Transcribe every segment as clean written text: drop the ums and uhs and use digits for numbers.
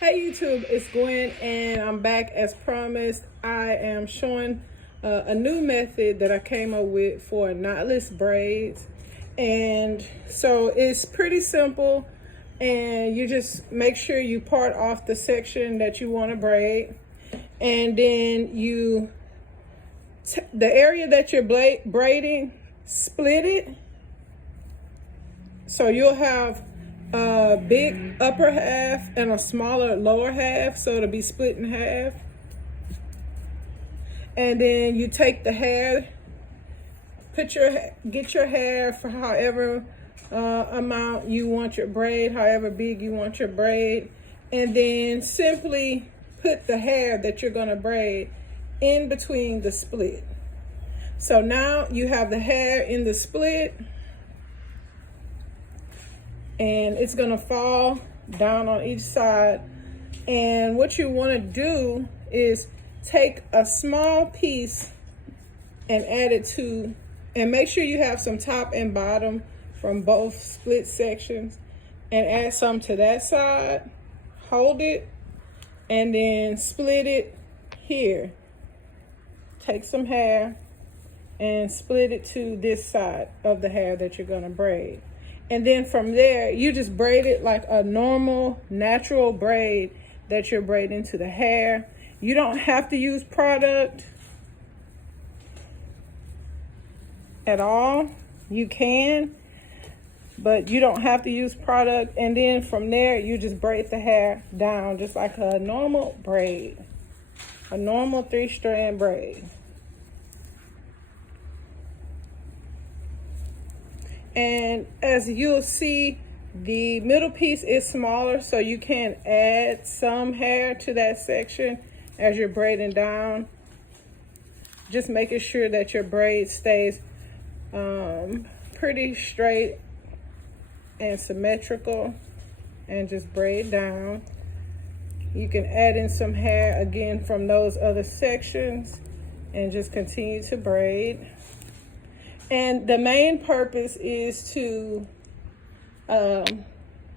Hey YouTube, it's Gwen and I'm back as promised. I am showing a new method that I came up with for knotless braids. And so it's pretty simple, and you just make sure you part off the section that you want to braid, and then the area that you're braiding, split it. So you'll have a big upper half and a smaller lower half, so it'll be split in half. And then you take the hair, get your hair for however amount you want your braid, however big you want your braid, and then simply put the hair that you're going to braid in between the split. So now you have the hair in the split, and it's going to fall down on each side. And what you want to do is take a small piece and add it to, and make sure you have some top and bottom from both split sections, and add some to that side, hold it, and then split it here. Take some hair and split it to this side of the hair that you're going to braid. And then from there, you just braid it like a normal, natural braid that you're braiding to the hair. You don't have to use product at all. You can, but you don't have to use product. And then from there, you just braid the hair down just like a normal braid, a normal 3-strand braid. And as you'll see, the middle piece is smaller, so you can add some hair to that section as you're braiding down. Just making sure that your braid stays pretty straight and symmetrical, and just braid down. You can add in some hair again from those other sections and just continue to braid. And the main purpose is to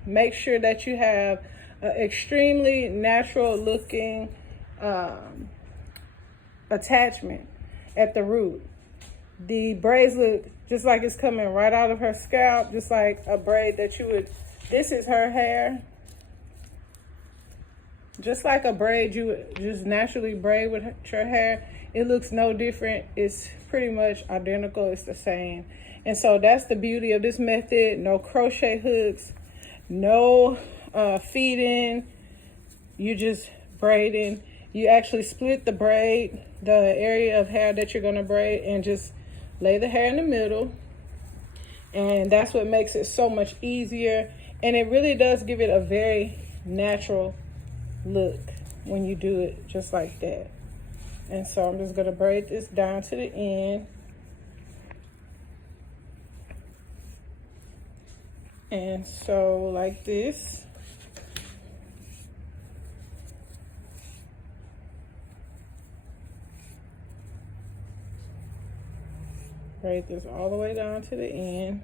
make sure that you have an extremely natural looking attachment at the root. The braids look just like it's coming right out of her scalp, just like a braid that you would, this is her hair. Just like a braid you would just naturally braid with your hair. It looks no different. It's pretty much identical. It's the same. And so that's the beauty of this method. No crochet hooks, no feeding. You just braiding. You actually split the braid, the area of hair that you're going to braid, and just lay the hair in the middle. And that's what makes it so much easier. And it really does give it a very natural look when you do it just like that. And so I'm just going to braid this down to the end. And so like this. Braid this all the way down to the end.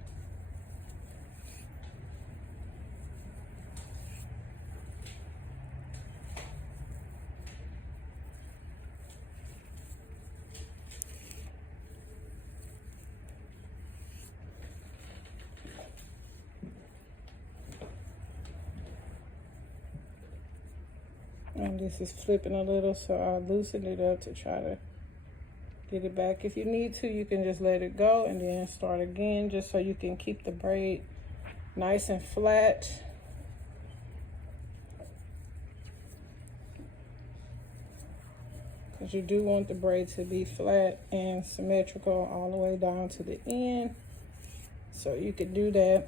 And this is flipping a little, so I loosened it up to try to get it back. If you need to, you can just let it go and then start again, just so you can keep the braid nice and flat. Because you do want the braid to be flat and symmetrical all the way down to the end. So you could do that.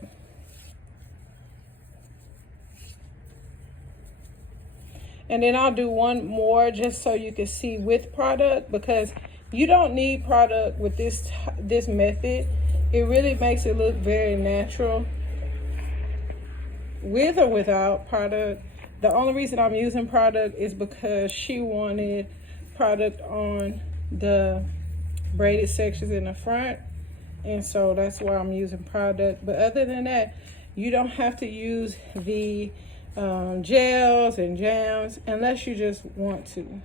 And then I'll do one more just so you can see with product, because you don't need product with this method. It really makes it look very natural with or without product. The only reason I'm using product is because she wanted product on the braided sections in the front, and so that's why I'm using product. But other than that, you don't have to use the gels and jams, unless you just want to.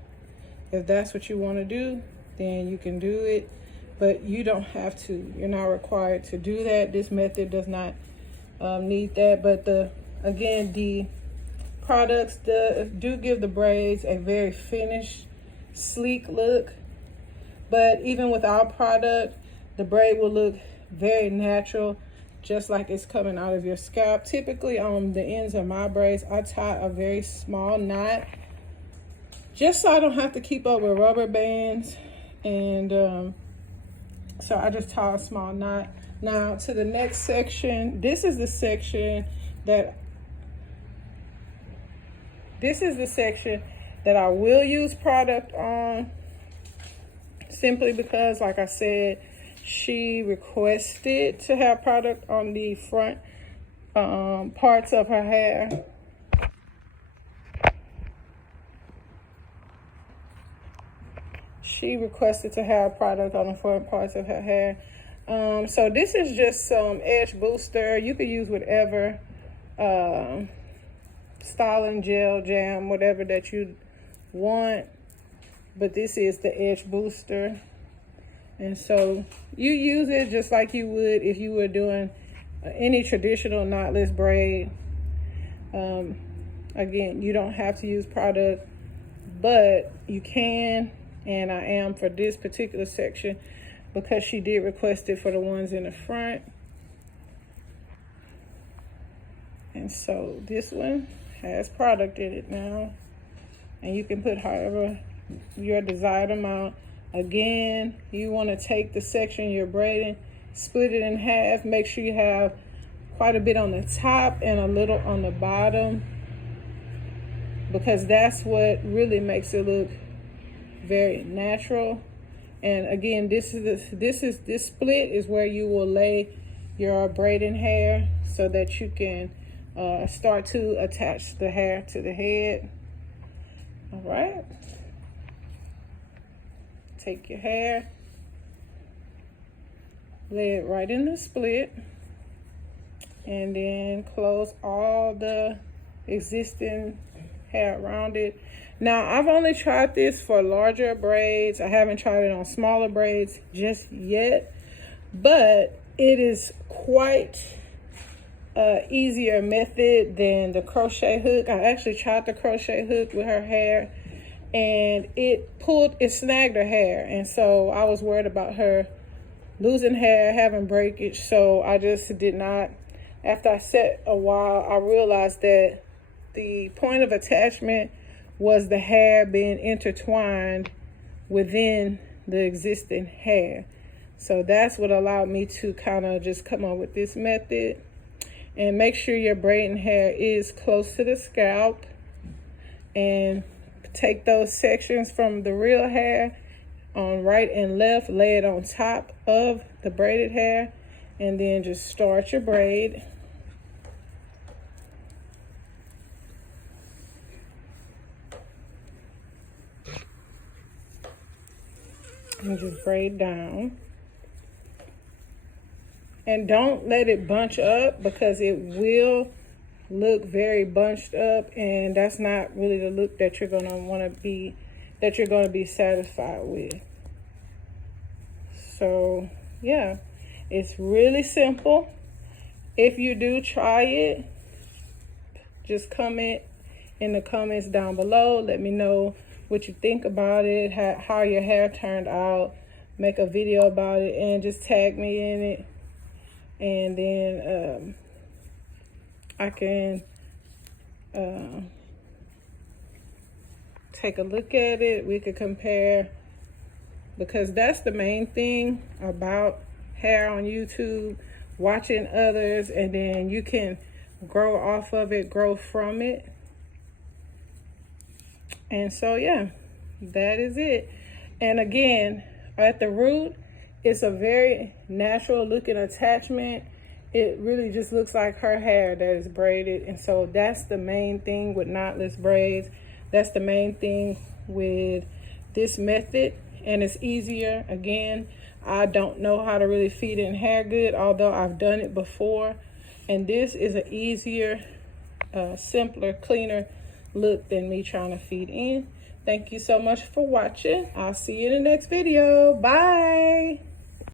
If that's what you want to do, then you can do it, but you don't have to. You're not required to do that. This method does not need that. But the products do give the braids a very finished, sleek look. But even with our product, the braid will look very natural, just like it's coming out of your scalp. Typically on the ends of my braids, I tie a very small knot, just so I don't have to keep up with rubber bands. And so I just tie a small knot. Now to the next section. This is the section that I will use product on, simply because, like I said, she requested to have product on the front parts of her hair. She requested to have product on the front parts of her hair. So this is just some edge booster. You could use whatever styling gel, jam, whatever that you want. But this is the edge booster. And so you use it just like you would if you were doing any traditional knotless braid. Again, you don't have to use product, but you can. And I am for this particular section, because she did request it for the ones in the front. And so this one has product in it now, and you can put however your desired amount. Again, you want to take the section you're braiding, split it in half, make sure you have quite a bit on the top and a little on the bottom, because that's what really makes it look very natural. And again, this split is where you will lay your braiding hair so that you can start to attach the hair to the head. All right. Take your hair, lay it right in the split, and then close all the existing hair around it. Now, I've only tried this for larger braids. I haven't tried it on smaller braids just yet, but it is quite easier method than the crochet hook. I actually tried the crochet hook with her hair, and it snagged her hair. And so I was worried about her losing hair, having breakage. So I just did not. After I sat a while, I realized that the point of attachment was the hair being intertwined within the existing hair. So that's what allowed me to kind of just come up with this method. And make sure your braiding hair is close to the scalp, and take those sections from the real hair on right and left, lay it on top of the braided hair, and then just start your braid. And just braid down. And don't let it bunch up, because it will look very bunched up, and that's not really the look that you're going to be satisfied with. So yeah, it's really simple. If you do try it, just comment in the comments down below. Let me know what you think about it, how your hair turned out. Make a video about it and just tag me in it, and then I can take a look at it. We could compare, because that's the main thing about hair on YouTube, watching others, and then you can grow off of it, grow from it. And so yeah, that is it. And again, at the root, it's a very natural looking attachment. It really just looks like her hair that is braided. And so that's the main thing with knotless braids. That's the main thing with this method. And it's easier. Again, I don't know how to really feed in hair good, although I've done it before. And this is an easier simpler, cleaner look than me trying to feed in. Thank you so much for watching. I'll see you in the next video. Bye.